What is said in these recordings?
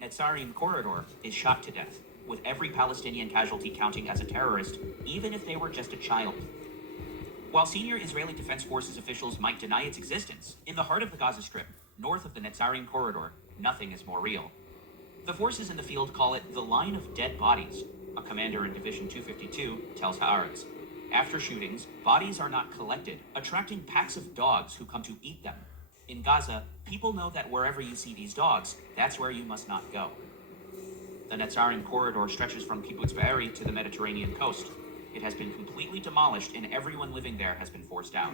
Netzarim corridor is shot to death, with every Palestinian casualty counting as a terrorist, even if they were just a child. While senior Israeli Defense Forces officials might deny its existence, in the heart of the Gaza Strip, north of the Netzarim corridor, nothing is more real. The forces in the field call it the line of dead bodies. A commander in Division 252 tells Haaretz. After shootings, bodies are not collected, attracting packs of dogs who come to eat them. In Gaza, people know that wherever you see these dogs, that's where you must not go. The Netzarim corridor stretches from Kibbutz Be'eri to the Mediterranean coast. It has been completely demolished and everyone living there has been forced out.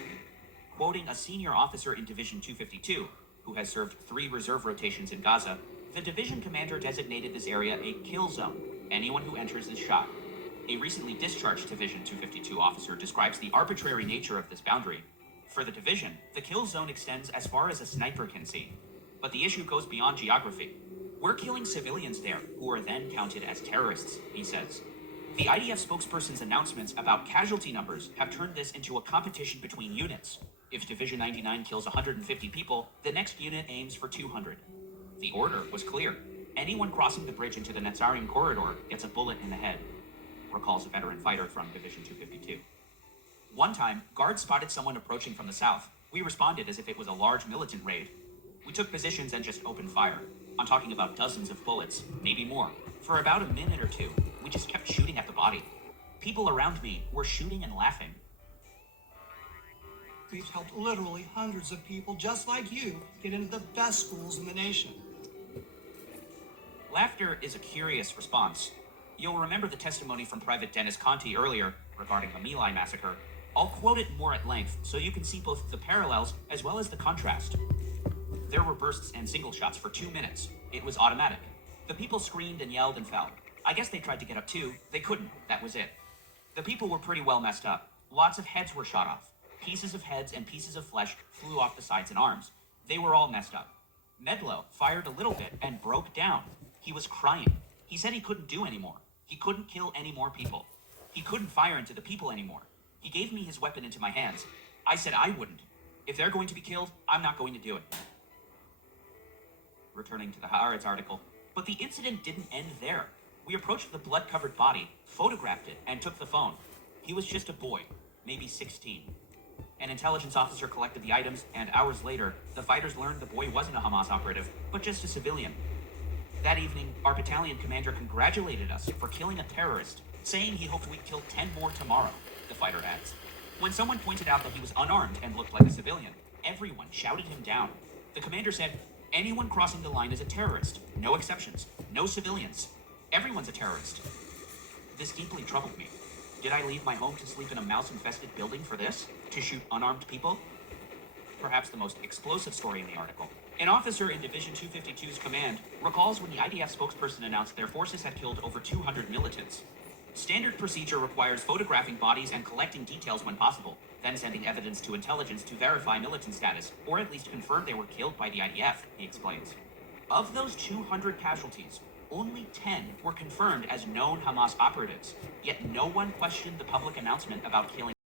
Quoting a senior officer in Division 252, who has served 3 reserve rotations in Gaza, the division commander designated this area a kill zone. Anyone who enters is shot. A recently discharged Division 252 officer describes the arbitrary nature of this boundary. For the division, the kill zone extends as far as a sniper can see. But the issue goes beyond geography. We're killing civilians there, who are then counted as terrorists, he says. The IDF spokesperson's announcements about casualty numbers have turned this into a competition between units. If Division 99 kills 150 people, the next unit aims for 200. The order was clear. Anyone crossing the bridge into the Netzarim corridor gets a bullet in the head, recalls a veteran fighter from Division 252. One time, guards spotted someone approaching from the south. We responded as if it was a large militant raid. We took positions and just opened fire. I'm talking about dozens of bullets, maybe more. For about a minute or two, we just kept shooting at the body. People around me were shooting and laughing. We've helped literally hundreds of people just like you get into the best schools in the nation. Laughter is a curious response. You'll remember the testimony from Private Dennis Conti earlier regarding the My Lai massacre. I'll quote it more at length so you can see both the parallels as well as the contrast. There were bursts and single shots for 2 minutes. It was automatic. The people screamed and yelled and fell. I guess they tried to get up too. They couldn't. That was it. The people were pretty well messed up. Lots of heads were shot off. Pieces of heads and pieces of flesh flew off the sides and arms. They were all messed up. Medlo fired a little bit and broke down. He was crying. He said he couldn't do anymore. He couldn't kill any more people. He couldn't fire into the people anymore. He gave me his weapon into my hands. I said I wouldn't. If they're going to be killed, I'm not going to do it. Returning to the Haaretz article, but the incident didn't end there. We approached the blood-covered body, photographed it, and took the phone. He was just a boy, maybe 16. An intelligence officer collected the items, and hours later, the fighters learned the boy wasn't a Hamas operative, but just a civilian. That evening, our battalion commander congratulated us for killing a terrorist, saying he hoped we'd kill 10 more tomorrow, the fighter adds. When someone pointed out that he was unarmed and looked like a civilian, everyone shouted him down. The commander said, anyone crossing the line is a terrorist. No exceptions. No civilians. Everyone's a terrorist. This deeply troubled me. Did I leave my home to sleep in a mouse-infested building for this? To shoot unarmed people? Perhaps the most explosive story in the article. An officer in Division 252's command recalls when the IDF spokesperson announced their forces had killed over 200 militants. Standard procedure requires photographing bodies and collecting details when possible, then sending evidence to intelligence to verify militant status, or at least confirm they were killed by the IDF, he explains. Of those 200 casualties, only 10 were confirmed as known Hamas operatives, yet no one questioned the public announcement about killing